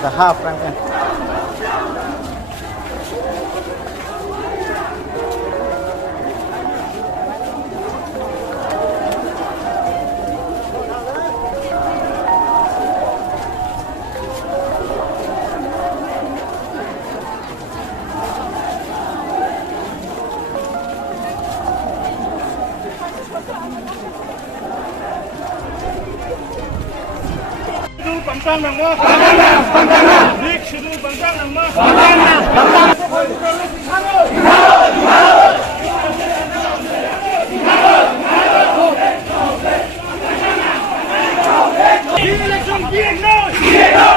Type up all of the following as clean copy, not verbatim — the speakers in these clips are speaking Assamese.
The half rank. Bangkang nama, bangkang, dik sudu bangkang nama, bangkang. Election no, election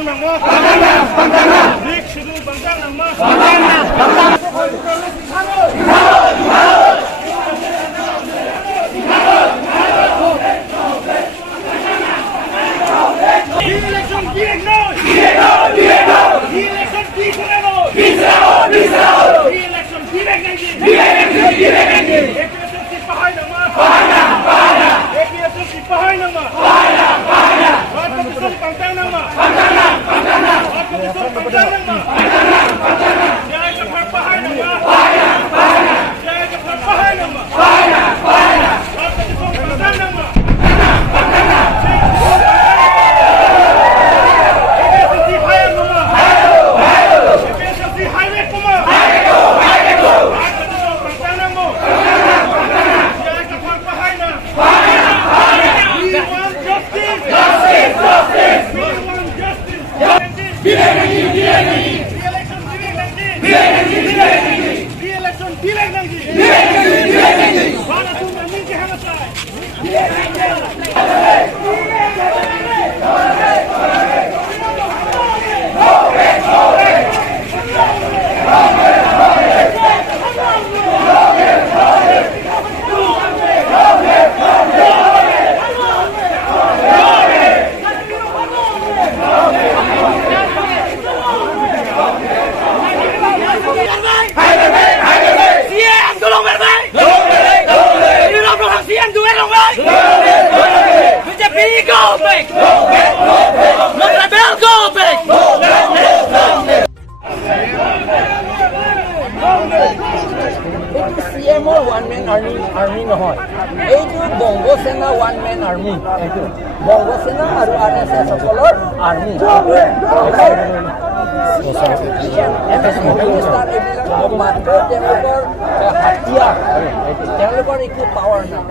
Bangkang nang mo. Dik schedule bangkang nang mo. Election gieng no. Election election gieng nangi. APHLC pahay nang mo. APHLC pahay nang mo. Bangkang nang mo. Bangkang nang mo. Jai ka pahay nang mo. Jai ka pahay nang mo. Bangkang nang mo. CMO one-man army নহয় এইটো বংগো সেনা one-man army এইটো বংগো সেনা আৰু RSS সকলৰ army মাত্ৰ তেওঁলোকৰ হাতিয়াৰ তেওঁলোকৰ একো পাৱাৰ নাই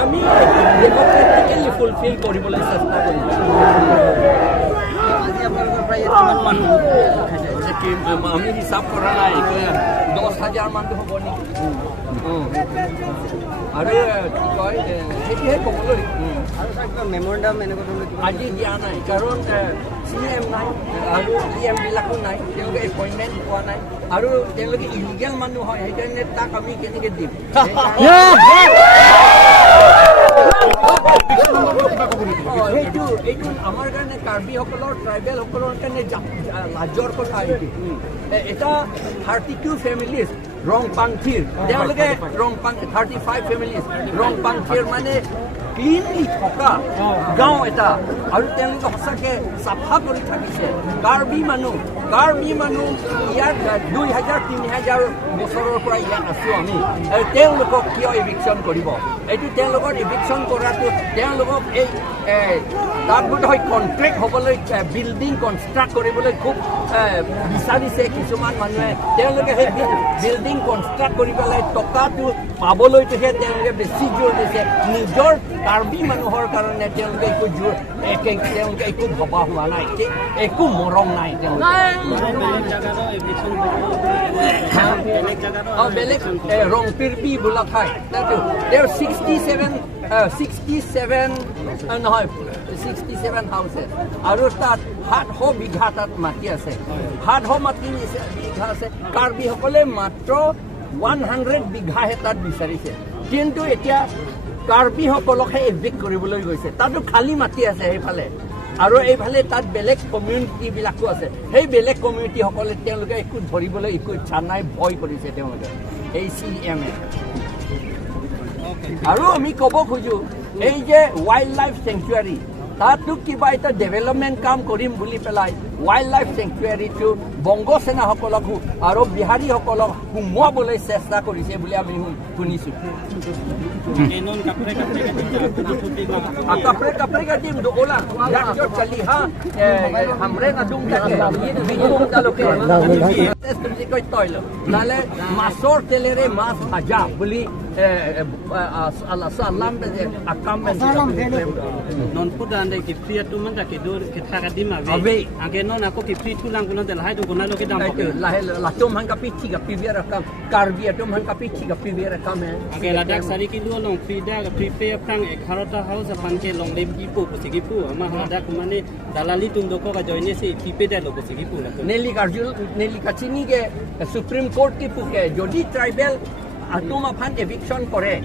আমি ডেমক্ৰেটিকেলি ফুলফিল কৰিবলৈ চেষ্টা কৰিম আমি হিচাপ কৰা নাই 10,000 মানুহ হ'ব নেকি আৰু কি কয় সেইটোহে ক'বলৈ আজি দিয়া নাই কাৰণ CM নাই আৰু EM বিলাকো নাই তেওঁলোকে এপইণ্টমেণ্ট পোৱা নাই আৰু তেওঁলোকে ইলিগেল মানুহ হয় সেইকাৰণে তাক আমি কেনেকৈ দিম এইটো আমাৰ কাৰণে কাৰ্বিসকলৰ ট্ৰাইবেলসকলৰ কাৰণে লাজৰ কথা এইটো এটা 32 ফেমিলিজ ৰংপাংথিৰ তেওঁলোকে 35 ফেমিলিজ ৰংপাংথিৰ মানে ক্লিনলি থকা গাঁও এটা আৰু তেওঁলোকে সঁচাকৈ চাফা কৰি থাকিছে কাৰ্বি মানুহ ইয়াত 2,000-3,000 বছৰৰ পৰা ইয়াত আছোঁ আমি তেওঁলোকক কিয় ইভিকশ্যন কৰিব এইটো তেওঁলোকৰ ইভিকশ্যন কৰাটো তেওঁলোকক এই তাত বোধহয় কণ্ট্ৰেক্ট হ'বলৈ বিল্ডিং কনষ্ট্ৰাক্ট কৰিবলৈ খুব বিচাৰিছে কিছুমান মানুহে তেওঁলোকে সেই বিল্ডিং কনষ্ট্ৰাক্ট কৰি পেলাই টকাটো পাবলৈটোহে তেওঁলোকে বেছি জোৰ দিছে নিজৰ কাৰ্বি মানুহৰ কাৰণে তেওঁলোকে একো ভবা হোৱা নাই একো মৰম নাই বেলেগ ৰংপিৰবি বোলা ঠাই তেওঁৰ 67 হাউচেছ আৰু তাত 700 বিঘা তাত মাটি আছে 700 বিঘা আছে কাৰ্বিসকলে মাত্ৰ 100 বিঘাহে তাত বিচাৰিছে কিন্তু এতিয়া কাৰ্বিসকলকহে এভিক্ট কৰিবলৈ গৈছে তাতো খালী মাটি আছে সেইফালে আৰু এইফালে তাত বেলেগ কমিউনিটিবিলাকো আছে সেই বেলেগ কমিউনিটিসকলে তেওঁলোকে একো ধৰিবলৈ একো ইচ্ছা নাই ভয় কৰিছে তেওঁলোকে এই CM আৰু আমি ক'ব খোজো এই যে ৱাইল্ড লাইফ চেংচুৱাৰী তাতো কিবা এটা ডেভেলপমেণ্ট কাম কৰিম বুলি পেলাই ৱাইল্ড লাইফ চেংচুৱাৰীটো বংগ সেনাসকলক আৰু বিহাৰীসকলক সোমোৱাবলৈ চেষ্টা কৰিছে বুলি আমি শুনিছোঁ कपड़े का टीम दो ओला जो चली हाँ हमरे ना तुम जाके तुम चलो के तुमसे कोई तोइलो नाले मासोर तेलेरे मास भाजा बोली salam akam non pudan de ki pria tu man da ki dur ki thaga di ma ve age non ako ki pri thulang kuno de lai tu kuno lo ki dam ko la tum han ka pichi ka piviera kam karbi tum han ka pichi ka piviera kam age la dak sari ki lu long pri da ka pri pe prang e kharota house pan ke long lem ki pu si ki pu ama ha da kumane dalali tum do ko ka joine se pi pe da lo ko si ki pu la Nelly Kachini ke Supreme Court ki pu ke jodi tribal atuma phan eviction kore